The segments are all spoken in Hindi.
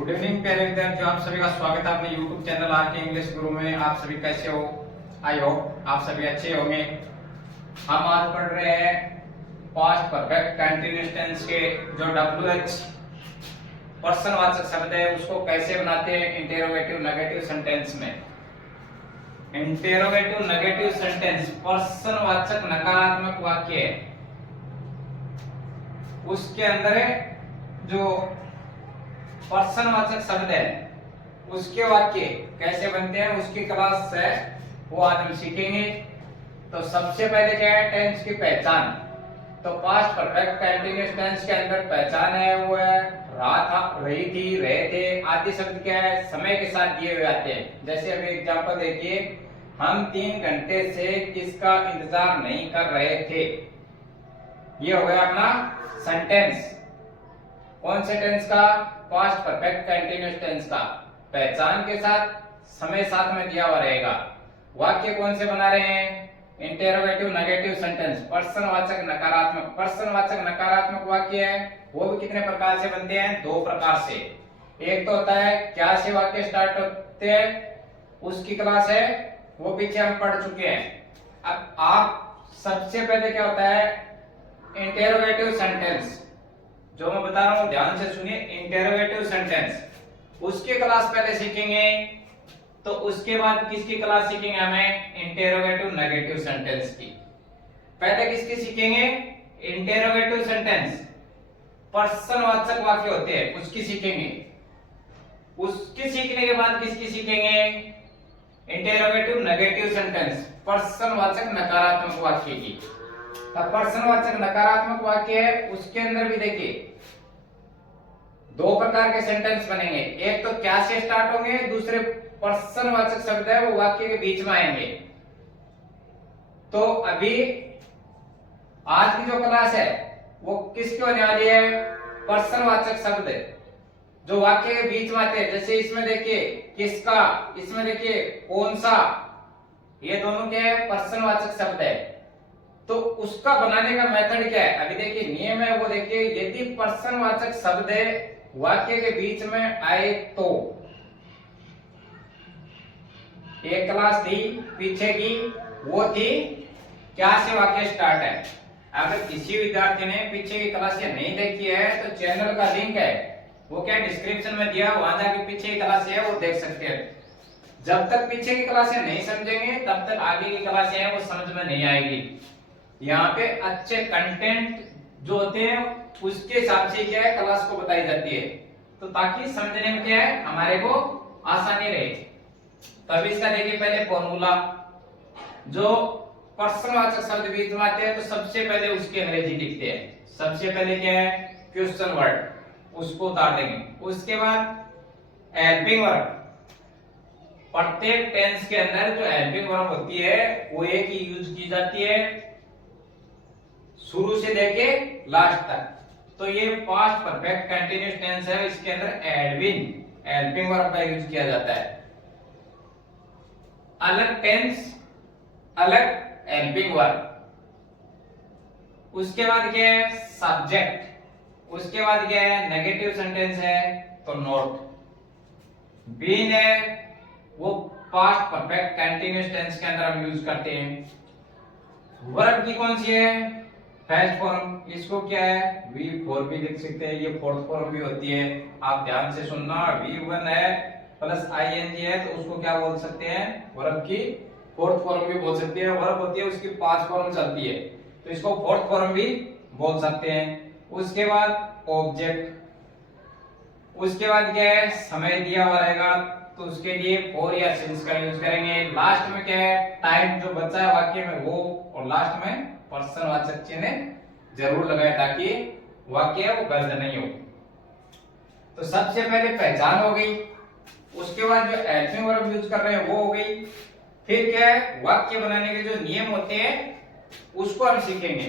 गुड इवनिंग प्यारे विद्यार्थियों, आप सभी का स्वागत है अपने YouTube चैनल आर के इंग्लिश गुरु में। आप सभी कैसे हो? आई होप आप सभी अच्छे होंगे। हम आज पढ़ रहे हैं पास्ट परफेक्ट कंटीन्यूअस टेंस के जो WH पर्सनवाचक शब्द है उसको कैसे बनाते हैं इंटेरोगेटिव नेगेटिव सेंटेंस में। इंटेरोगेटिव नेगेटिव सेंटेंस पर्सनवाचक नकारात्मक वाक्य है, उसके अंदर जो पर्सनवाचक शब्द है उसके वाक्य कैसे बनते हैं उसकी क्लास है वो आज हम सीखेंगे। तो सबसे पहले क्या है, टेंस की पहचान। तो पास्ट परफेक्ट कंटीन्यूअस टेंस के अंदर पहचान है वो है रहा था, रही थी, रहे थे आदि शब्द क्या है समय के साथ दिए हुए आते हैं। जैसे अभी एग्जांपल देखिए, हम 3 घंटे से किसका इंतजार नहीं कर रहे थे। ये हो गया अपना सेंटेंस। कौन से टेंस का? पास्ट परफेक्ट कंटीन्यूअस टेंस का। पहचान के साथ समय साथ में दिया हुआ रहेगा। वाक्य कौन से बना रहे हैं? इंटेरोगेटिव नेगेटिव सेंटेंस पर्सनवाचक नकारात्मक। पर्सनवाचक नकारात्मक वाक्य है वो भी कितने प्रकार से बनते हैं? 2 प्रकार से। एक तो होता है क्या से वाक्य स्टार्ट होते हैं उसकी क्लास है वो पीछे हम पढ़ चुके हैं। अब आप सबसे पहले क्या होता है इंटेरोगेटिव सेंटेंस, जो मैं बता रहा हूं ध्यान से सुनिए। इंटेरोगेटिव सेंटेंस उसकी क्लास पहले सीखेंगे, तो उसके बाद किसकी क्लास सीखेंगे? हमें इंटेरोगेटिव नेगेटिव सेंटेंस की। पहले किसकी सीखेंगे? इंटेरोगेटिव सेंटेंस पर्सनवाचक वाक्य होते हैं उसकी सीखेंगे। उसकी सीखने के बाद किसकी सीखेंगे? इंटेरोगेटिव नेगेटिव सेंटेंस पर्सनवाचक नकारात्मक वाक्य की। अब पर्सनवाचक नकारात्मक वाक्य है उसके अंदर भी देखिए 2 प्रकार के सेंटेंस बनेंगे। एक तो क्या से स्टार्ट होंगे, दूसरे पर्सनवाचक शब्द है वो वाक्य के बीच में आएंगे। तो अभी आज की जो क्लास है वो किसकी होने वाली है? पर्सनवाचक शब्द जो वाक्य के बीच में आते हैं। जैसे इसमें देखिए किसका, इसमें देखिए कौन सा, ये दोनों क्या है? पर्सनवाचक शब्द है। तो उसका बनाने का मेथड क्या है? अभी देखिए नियम है वो देखिए, यदि पर्सनवाचक शब्द वाक्य के बीच में आए तो एक क्लास थी पीछे की, वो थी क्या से वाक्य स्टार्ट है। अगर किसी विद्यार्थी ने पीछे की क्लास नहीं देखी है तो चैनल का लिंक है वो क्या डिस्क्रिप्शन में दिया, वहां जाके पीछे की क्लास है वो देख सकते हैं। जब तक पीछे की क्लासें नहीं समझेंगे तब तक आगे की क्लासें हैं वो समझ में नहीं आएगी। यहाँ पे अच्छे कंटेंट जो होते हैं उसके हिसाब से क्या है क्लास को बताई जाती है, तो ताकि समझने में क्या है हमारे को आसानी रहे। तब इसका देखिए पहले फॉर्मूला, जो पर्सनवाचक शब्द बीच में आते हैं तो सबसे पहले उसकी अंग्रेजी लिखते हैं। सबसे पहले क्या है? क्वेश्चन वर्ड, उसको उतार देंगे। उसके बाद हेल्पिंग वर्ब। प्रत्येक टेंस के अंदर जो हेल्पिंग वर्ब होती है वो एक ही यूज की जाती है शुरू से लेके लास्ट तक। तो ये पास्ट परफेक्ट कंटीन्यूअस टेंस है, इसके अंदर एडविन हेल्पिंग वर्ब का यूज किया जाता है। अलग टेंस अलग हेल्पिंग वर्ब। उसके बाद क्या है? सब्जेक्ट। उसके बाद क्या है? नेगेटिव सेंटेंस है तो नोट। बीन है वो पास्ट परफेक्ट कंटीन्यूअस टेंस के अंदर हम यूज करते हैं। वर्ब की कौन सी है? First form. इसको क्या है? V4 भी लिख सकते हैं, ये फोर्थ फॉर्म भी होती है। आप ध्यान से सुनना, V1 है प्लस ing है तो उसको क्या बोल सकते हैं? वर्ब की फोर्थ फॉर्म भी बोल सकते हैं। वर्ब होती है उसकी 5 फॉर्म चलती है तो इसको फोर्थ फॉर्म भी बोल सकते हैं। उसके बाद ऑब्जेक्ट। उसके बाद क्या है? समय दिया हुआ रहेगा तो उसके लिए फॉर या सिंस का यूज करेंगे। लास्ट में क्या है? टाइम जो बचा है वाक्य में वो, और लास्ट में पर्सनवाचक चिन्ह जरूर लगाए ताकि वाक्य वो गलत नहीं हो। तो सबसे पहले पहचान हो गई, उसके बाद जो हेल्पिंग वर्ब यूज कर रहे हैं वो हो गई। फिर क्या है? वाक्य बनाने के जो नियम होते हैं उसको हम सीखेंगे।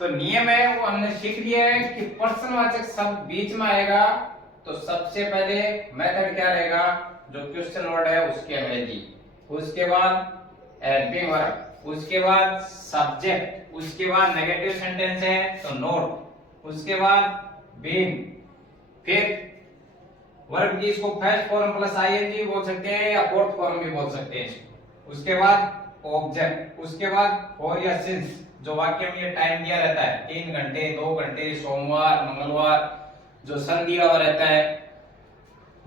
तो नियम है वो हमने सीख लिया है कि पर्सनवाचक शब्द बीच में आएगा तो सबसे पहले मेथड क्या रहेगा? जो क्वेश्चन वर्ड है उसकी अंग्रेजी, उसके बाद हेल्पिंग वर्ब, उसके बाद सब्जेक्ट, उसके बाद नेगेटिव सेंटेंस है तो नोट, उसके बाद बीन, फिर वर्ब की इसको फर्स्ट फॉर्म प्लस आईएनजी बोल सकते हैं या फोर्थ फॉर्म भी बोल सकते हैं इसको। उसके बाद ऑब्जेक्ट, उसके बाद फॉर या सिंस, जो वाक्य में ये टाइम दिया रहता है 3 घंटे 2 घंटे, सोमवार मंगलवार, जो सन दिया हुआ रहता है,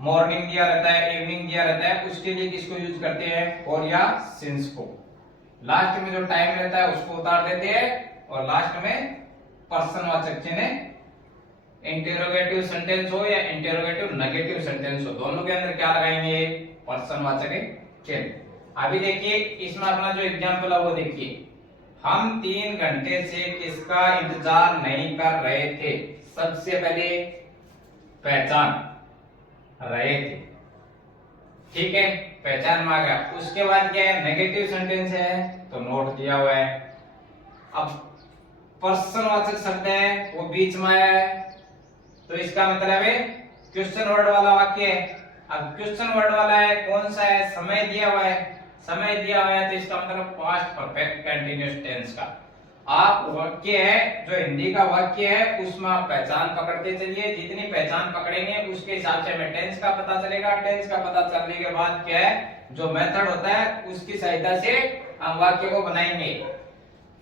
मॉर्निंग दिया रहता है, इवनिंग दिया रहता है, उसके लिए किसको यूज करते हैं, फॉर या सिंस को। लास्ट में जो टाइम रहता है उसको उतार देते हैं और लास्ट में पर्सनवाचक चिन्ह, इंटेरोगेटिव सेंटेंस हो या इंटेरोगेटिव नेगेटिव सेंटेंस हो, दोनों के अंदर क्या लगाएंगे, पर्सनवाचक चिन्ह। अभी देखिए इसमें अपना जो एग्जांपल है वो देखिए, हम 3 घंटे से किसका इंतजार नहीं कर रहे थे। सबसे पहले पहचान रहे थे, ठीक है, पहचान में आ गया। उसके बाद क्या है, नेगेटिव सेंटेंस है तो नोट दिया हुआ है। अब पर्सनवाचक शब्द है वो बीच में आया है, तो इसका मतलब है क्वेश्चन वर्ड वाला वाक्य है। अब क्वेश्चन वर्ड वाला है, कौन सा है, समय दिया हुआ है, समय दिया हुआ है तो इसका मतलब पास्ट परफेक्ट कंटीन्यूअस टेंस का। आप वाक्य है जो हिंदी का वाक्य है उसमें आप पहचान पकड़ते चलिए, जितनी पहचान पकड़ेंगे उसके हिसाब से हमें टेंस का पता चलेगा। टेंस का पता चलने के बाद क्या है, जो मेथड होता है उसकी सहायता से हम वाक्य को बनाएंगे।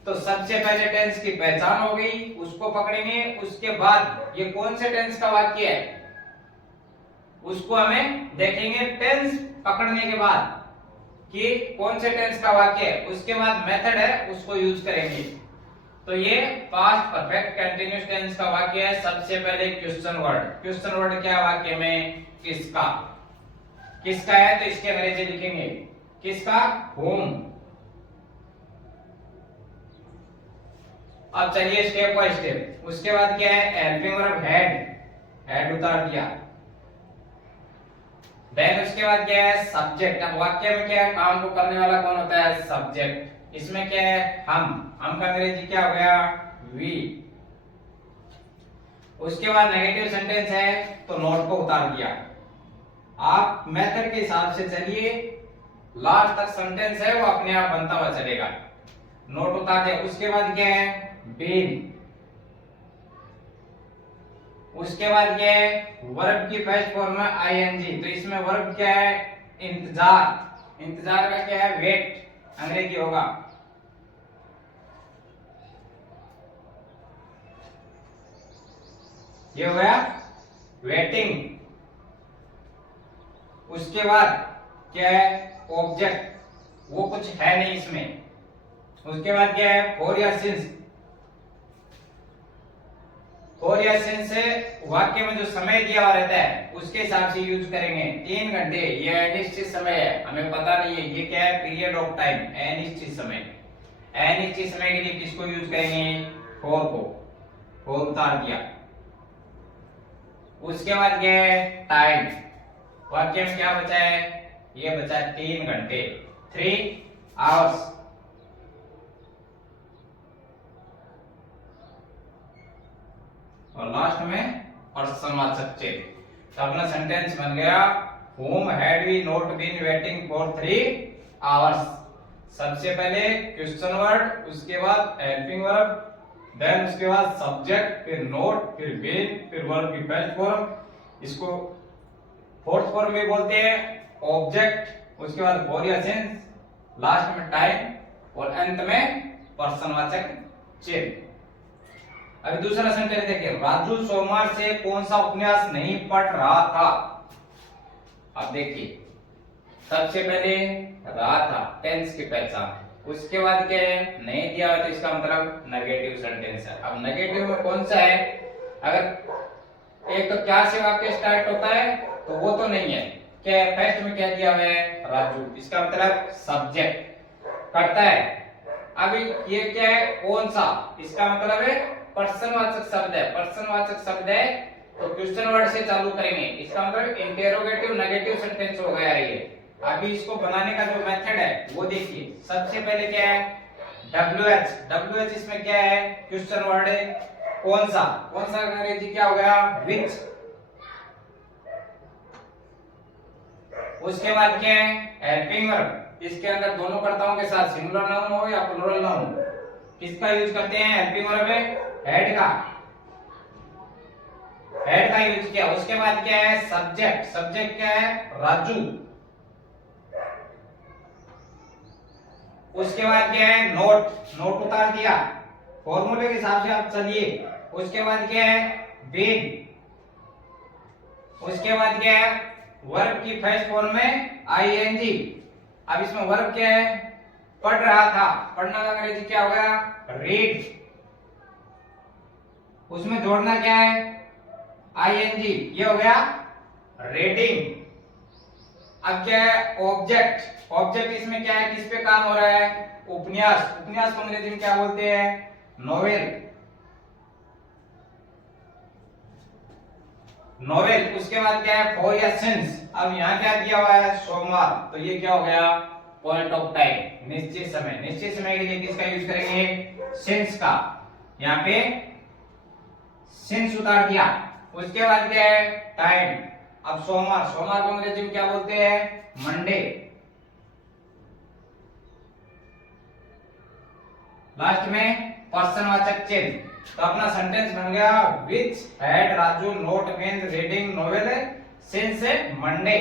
तो सबसे पहले टेंस की पहचान हो गई, उसको पकड़ेंगे। उसके बाद ये कौन से टेंस का वाक्य है उसको हमें देखेंगे टेंस पकड़ने के बाद कि कौन से टेंस का वाक्य है। उसके बाद मेथड है उसको यूज करेंगे। तो ये पास्ट परफेक्ट कंटीन्यूअस टेंस का वाक्य है। सबसे पहले क्वेश्चन वर्ड, क्वेश्चन वर्ड क्या वाक्य में, किसका, किसका है तो इसके अंग्रेजी लिखेंगे किसका, होम। अब चलिए स्टेप बाय स्टेप। उसके बाद क्या है, हेल्पिंग वर्ब हेड, हेड उतार दिया। देन उसके बाद क्या है, सब्जेक्ट। अब वाक्य में क्या है, काम को करने वाला कौन होता है, सब्जेक्ट। इसमें क्या है, हम का अंग्रेजी क्या हो गया, वी। उसके बाद नेगेटिव सेंटेंस है तो नोट को उतार दिया। आप मेथड के हिसाब से चलिए, लास्ट तक सेंटेंस है वो अपने आप बनता हुआ चलेगा, नोट उतार दिया। उसके बाद क्या है, बीन। उसके बाद क्या है, वर्ब की फर्स्ट फॉर्म है आईएनजी, तो इसमें वर्ब क्या है, इंतजार। इंतजार का क्या है, वेट, अंग्रेजी होगा। ये हो गया वेटिंग। उसके बाद क्या है, ऑब्जेक्ट, वो कुछ है नहीं इसमें। उसके बाद क्या है, फॉर या सिंस। फॉर या सिंस से वाक्य में जो समय दिया हुआ रहता है उसके हिसाब से यूज करेंगे। 3 घंटे ये अनिश्चित समय है, हमें पता नहीं है ये क्या है, पीरियड ऑफ टाइम, अनिश्चित समय। अनिश्चित समय के लिए किसको यूज करेंगे, फॉर को, फॉर उतार दिया। उसके बाद क्या है, टाइम। वाक्य में क्या बचा है, ये बचा 3 घंटे, 3 आवर्स। और लास्ट में पर्सनवाचक चिन्ह। तो अपना सेंटेंस बन गया, whom had we not been waiting for 3 hours। सबसे पहले क्वेश्चन वर्ड, उसके बाद हेल्पिंग वर्ब, देन उसके बाद सब्जेक्ट, फिर नोट, फिर बीन, फिर वर्ब की फर्स्ट फॉर्म, इसको फोर्थ फॉर्म भी बोलते हैं, ऑब्जेक्ट। उसके बाद फॉर या सिंस, लास्ट में टाइम और अंत में पर्सनवाचक चिन्ह। अभी दूसरा सेंटेंस देखिए, राजू सोमवार से कौन सा उपन्यास नहीं पढ़ रहा था। अब देखिए सबसे पहले रहा था, टेंस की पहचान। उसके बाद क्या है, नहीं दिया है तो इसका मतलब नेगेटिव सेंटेंस है। अब नेगेटिव में कौन सा है, अगर एक तो क्या से वाक्य स्टार्ट होता है तो वो तो नहीं है, क्या है, फर्स्ट में क्या दिया हुआ है, राजू, इसका मतलब सब्जेक्ट करता है। अभी ये क्या है, कौन सा, इसका मतलब है पर्सनवाचक शब्द है। पर्सनवाचक शब्द है तो क्वेश्चन वर्ड से चालू करेंगे, इसका मतलब इंटेरोगेटिव नेगेटिव सेंटेंस हो गया ये। अभी इसको बनाने का जो मेथड है वो देखिए। सबसे पहले क्या है, WH। WH इसमें क्या है, क्वेश्चन वर्ड है, कौन सा, कौन सा अंग्रेजी क्या हो गया, विच। उसके बाद क्या है, हेल्पिंग वर्ब। इसके अंदर दोनों कर्ताओं के साथ सिंगुलर नाउन हो या प्लूरल नाउन, किसका यूज करते हैं, हेल्पिंग वर्ब है, हेड का। हेड का यूज किया। उसके बाद क्या है, सब्जेक्ट। सब्जेक्ट क्या है, राजू। उसके बाद क्या है, नोट। नोट उतार दिया, फॉर्मूले के हिसाब से आप चलिए। उसके बाद क्या है, बीन। उसके बाद क्या है, वर्ब की फर्स्ट फॉर्म में आईएनजी। अब इसमें वर्ब क्या है, पढ़ रहा था, पढ़ना का अंग्रेजी क्या हो गया, रीड। उसमें जोड़ना क्या है, आईएनजी, ये हो गया रीडिंग। अब क्या है, ऑब्जेक्ट। ऑब्जेक्ट इसमें क्या है, किस पे काम हो रहा है, उपन्यास। उपन्यास को अंग्रेजी में क्या बोलते हैं, नोवेल। नोवेल। उसके बाद क्या है, फॉर या सिंस। अब यहाँ क्या दिया हुआ है, सोमवार, तो ये क्या हो गया, पॉइंट ऑफ टाइम, निश्चित समय। निश्चित समय के लिए किसका यूज करेंगे, सिंस का। यहाँ पे सिंस उतार दिया। उसके बाद क्या है, टाइम। अब सोमवार, सोमवार को अंग्रेजी में क्या बोलते हैं, मंडे। लास्ट में पर्सनवाचक चिन्ह। तो अपना सेंटेंस बन गया, which had Raju not been reading novel since Monday.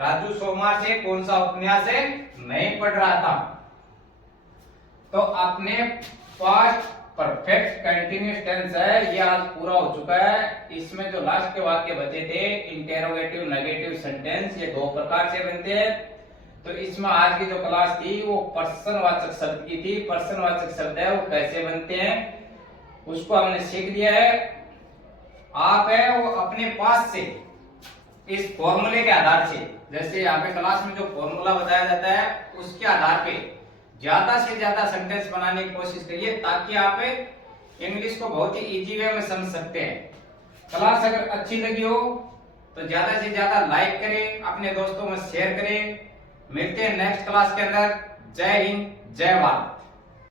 Raju सोमवार से कौन सा उपन्यास है, नहीं पढ़ रहा था। तो अपने पास्ट परफेक्ट कंटिन्यूअस टेंस है, ये आज पूरा हो चुका है। इसमें जो लास्ट के वाक्य बचे थे, इंटेरोगेटिव, नेगेटिव सेंटेंस, ये दो प्रकार से बनते हैं। तो इसमें आज की जो क्लास थी वो पर्सनवाचक शब्द की थी। पर्सनवाचक शब्द है वो कैसे बनते हैं उसको हमने सीख लिया है। आप है वो अपने पास से इस फॉर्मूले के आधार से, जैसे यहाँ पे क्लास में जो फॉर्मूला बताया जाता है उसके आधार पे ज्यादा से ज्यादा सेंटेंस बनाने की कोशिश करिए, ताकि आप इंग्लिश को बहुत ही इजी वे में समझ सकते हैं। क्लास अगर अच्छी लगी हो तो ज्यादा से ज्यादा लाइक करें, अपने दोस्तों में शेयर करें। मिलते हैं नेक्स्ट क्लास के अंदर। जय हिंद, जय भारत।